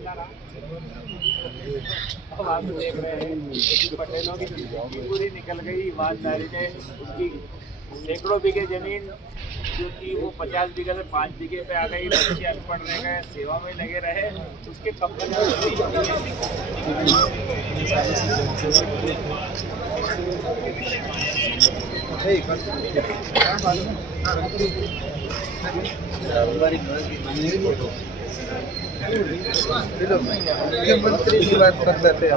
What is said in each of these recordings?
अब आप देख रहे हैं कि पटेलों की जिंदगी पूरी निकल गई ईमानदारी ने। उसकी सैकड़ों बीघे जमीन जो थी वो 50 बीघे से 5 बीघे पे आ गई। बच्चे अनपढ़ रह गए, सेवा में लगे रहे, उसके कंपनी मुख्यमंत्री की बात कर लेते हैं।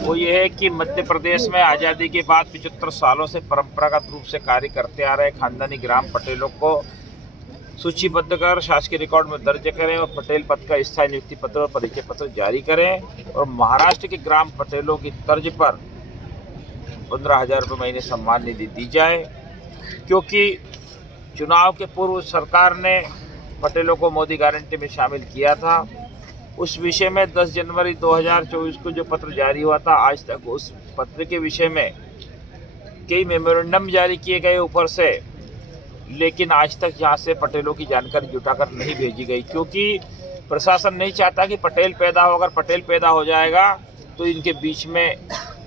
वो ये है कि मध्य प्रदेश में आज़ादी के बाद 75 सालों से परंपरागत रूप से कार्य करते आ रहे खानदानी ग्राम पटेलों को सूचीबद्ध कर शासकीय रिकॉर्ड में दर्ज करें और पटेल पद का स्थायी नियुक्ति पत्र और परिचय पत्र जारी करें। और महाराष्ट्र के ग्राम पटेलों की तर्ज पर 15,000 रुपये महीने सम्मान निधि दी जाए, क्योंकि चुनाव के पूर्व सरकार ने पटेलों को मोदी गारंटी में शामिल किया था। उस विषय में 10 जनवरी 2024 को जो पत्र जारी हुआ था, आज तक उस पत्र के विषय में कई मेमोरेंडम जारी किए गए ऊपर से, लेकिन आज तक यहाँ से पटेलों की जानकारी जुटाकर नहीं भेजी गई, क्योंकि प्रशासन नहीं चाहता कि पटेल पैदा हो। अगर पटेल पैदा हो जाएगा तो इनके बीच में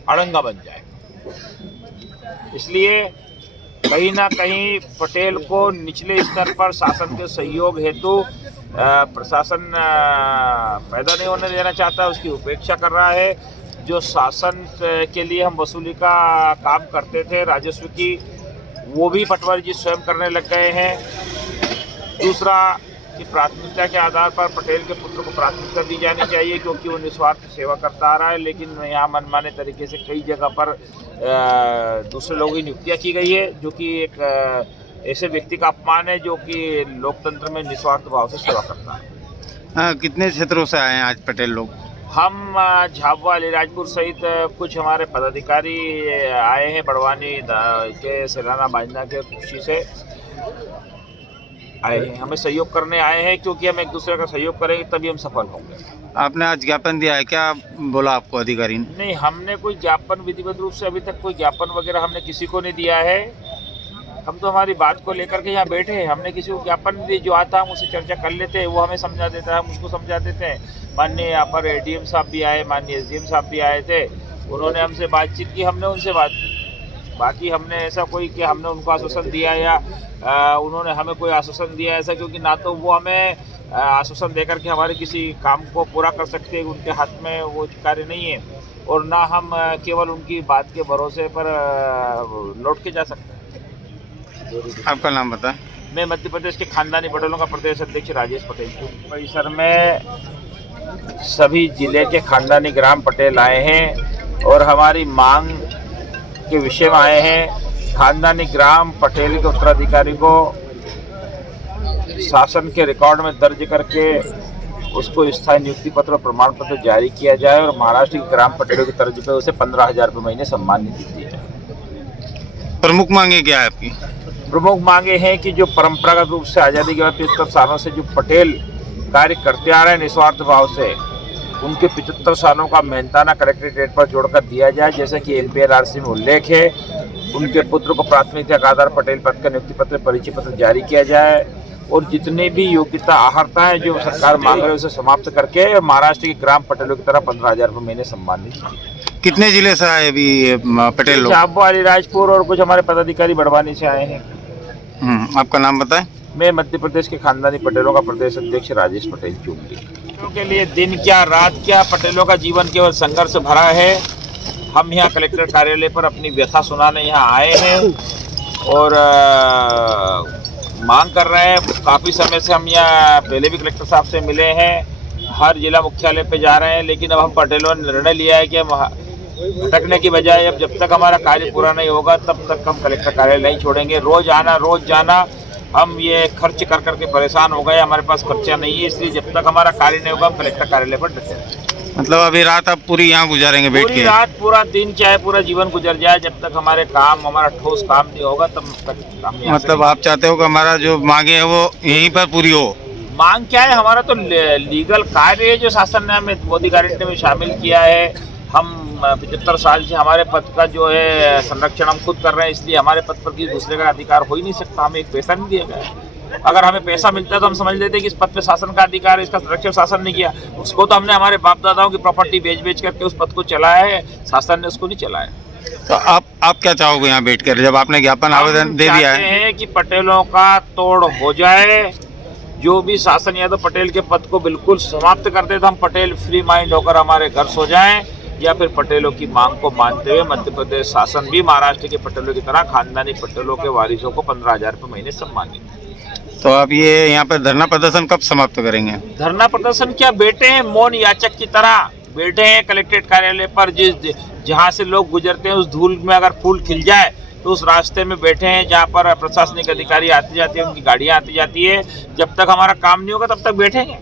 अड़ंगा बन जाएगा। इसलिए कहीं ना कहीं पटेल को निचले स्तर पर शासन के सहयोग हेतु प्रशासन पैदा नहीं होने देना चाहता, उसकी उपेक्षा कर रहा है। जो शासन के लिए हम वसूली का काम करते थे राजस्व की, वो भी पटवारी जी स्वयं करने लग गए हैं। दूसरा कि प्राथमिकता के आधार पर पटेल के पुत्र को प्राथमिकता दी जानी चाहिए, क्योंकि वो निस्वार्थ सेवा करता आ रहा है। लेकिन यहाँ मनमाने तरीके से कई जगह पर दूसरे लोगों की नियुक्तियाँ की गई है, जो कि एक ऐसे व्यक्ति का अपमान है जो कि लोकतंत्र में निस्वार्थ भाव से सेवा करता है। कितने क्षेत्रों से आए हैं आज पटेल लोग? हम झाबुआ अलीराजपुर सहित कुछ हमारे पदाधिकारी आए हैं, बड़वानी के सेलाना बाजना के खुशी से आए हैं, हमें सहयोग करने आए हैं, क्योंकि हम एक दूसरे का सहयोग करेंगे तभी हम सफल होंगे। आपने आज ज्ञापन दिया है, क्या बोला आपको अधिकारी ने? नहीं, हमने कोई ज्ञापन विधिवत रूप से अभी तक कोई ज्ञापन वगैरह हमने किसी को नहीं दिया है। हम तो हमारी बात को लेकर के यहाँ बैठे हैं, हमने किसी को ज्ञापन नहीं दिया। जो आता हम उससे चर्चा कर लेते हैं, वो हमें समझा देता है, हम उसको समझा देते हैं। माननीय यहाँ पर ADM साहब भी आए, माननीय SDM साहब भी आए थे, उन्होंने हमसे बातचीत की, हमने उनसे बात की। बाकी हमने ऐसा कोई कि हमने उनको आश्वासन दिया या उन्होंने हमें कोई आश्वासन दिया ऐसा, क्योंकि ना तो वो हमें आश्वासन देकर के हमारे किसी काम को पूरा कर सकते हैं, उनके हाथ में वो कार्य नहीं है, और ना हम केवल उनकी बात के भरोसे पर लौट के जा सकते हैं। आपका नाम बताएं। मैं मध्य प्रदेश के खानदानी पटेलों का प्रदेश अध्यक्ष राजेश पटेल हूँ। परिसर में सभी जिले के खानदानी ग्राम पटेल आए हैं और हमारी मांग के विषय में आए हैं। खानदानी ग्राम पटेल के उत्तराधिकारी को शासन के रिकॉर्ड में दर्ज करके उसको स्थायी नियुक्ति पत्र और प्रमाण पत्र जारी किया जाए और महाराष्ट्र के ग्राम पटेलों की तर्ज पे उसे 15,000 रुपये महीने सम्मान निधि दी जाए। प्रमुख मांगे क्या है आपकी? प्रमुख मांगे हैं कि जो परंपरागत रूप से आज़ादी के बाद 75 सालों से जो पटेल कार्य करते आ रहे हैं निस्वार्थ भाव से, उनके 75 सालों का मेहनताना कलेक्ट्रेट रेट पर जोड़कर दिया जाए, जैसे कि MPLRC में उल्लेख है। उनके पुत्र को प्राथमिकता के आधार पटेल पद का नियुक्ति पत्र परिचय पत्र जारी किया जाए और जितनी भी योग्यता आहर्ता है जो सरकार मांग रही है उसे समाप्त करके महाराष्ट्र के ग्राम पटेलों की तरह 15,000 रुपये महीने सम्मान दीजिए। कितने जिले से आए अभी पटेल लोग? झाबुआ अलीराजपुर और कुछ हमारे पदाधिकारी बड़वानी से आए हैं। आपका नाम बताएं। मैं मध्य प्रदेश के खानदानी पटेलों का प्रदेश अध्यक्ष राजेश पटेल चुमली। पटेलों के लिए दिन क्या रात क्या, पटेलों का जीवन केवल संघर्ष भरा है। हम यहाँ कलेक्टर कार्यालय पर अपनी व्यथा सुनाने यहाँ आए हैं और मांग कर रहे हैं। काफ़ी समय से हम यहाँ पहले भी कलेक्टर साहब से मिले हैं, हर जिला मुख्यालय पे जा रहे हैं, लेकिन अब हम पटेलों ने निर्णय लिया है कि हम भटकने की बजाय अब जब तक हमारा कार्य पूरा नहीं होगा तब तक हम कलेक्टर कार्यालय नहीं छोड़ेंगे। रोज जाना हम ये खर्च कर करके परेशान हो गए, हमारे पास खर्चा नहीं है, इसलिए जब तक हमारा कार्य नहीं होगा हम कलेक्टर कार्यालय पर डटे रहेंगे। मतलब अभी रात आप पूरी यहाँ गुजारेंगे बैठ के? पूरी रात, पूरा दिन, चाहे पूरा जीवन गुजर जाए, जब तक हमारे काम, हमारा ठोस काम नहीं होगा तब तक काम नहीं। मतलब आप चाहते हो कि हमारा जो मांगे है वो यहीं पर पूरी हो? मांग क्या है, हमारा तो लीगल कार्य है जो शासन ने हमें मोदी गारंटी में शामिल किया है। हम 75 साल से हमारे पद का जो है संरक्षण हम खुद कर रहे हैं, इसलिए हमारे पद पर किसी दूसरे का अधिकार हो ही नहीं सकता। हमें एक पैसा नहीं दिया गया है। अगर हमें पैसा मिलता है तो हम समझ लेते हैं कि इस पद पे शासन का अधिकार है, इसका संरक्षण शासन ने किया। उसको तो हमने हमारे बाप दादाओं की प्रॉपर्टी बेच करके उस पद को चलाया है, शासन ने उसको नहीं चलाया। तो आप क्या चाहोगे यहाँ बैठकर जब आपने ज्ञापन आवेदन दे दिया चाहते है? हैं कि पटेलों का तोड़ हो जाए, जो भी शासन या तो पटेल के पद को बिल्कुल समाप्त कर दे, तो हम पटेल फ्री माइंड होकर हमारे घर सो जाएं, या फिर पटेलों की मांग को मानते हुए मध्य प्रदेश शासन भी महाराष्ट्र के पटेलों की तरह खानदानी पटेलों के वारिसों को 15,000 रुपये महीने सम्मानित। तो आप ये यहाँ पर धरना प्रदर्शन कब समाप्त करेंगे? धरना प्रदर्शन क्या, बैठे हैं मौन याचक की तरह, बैठे हैं कलेक्ट्रेट कार्यालय पर। जहाँ से लोग गुजरते हैं उस धूल में अगर फूल खिल जाए तो उस रास्ते में बैठे हैं जहाँ पर प्रशासनिक अधिकारी आते जाते हैं, उनकी गाड़ियाँ आती जाती है। जब तक हमारा काम नहीं होगा तब तक बैठेंगे।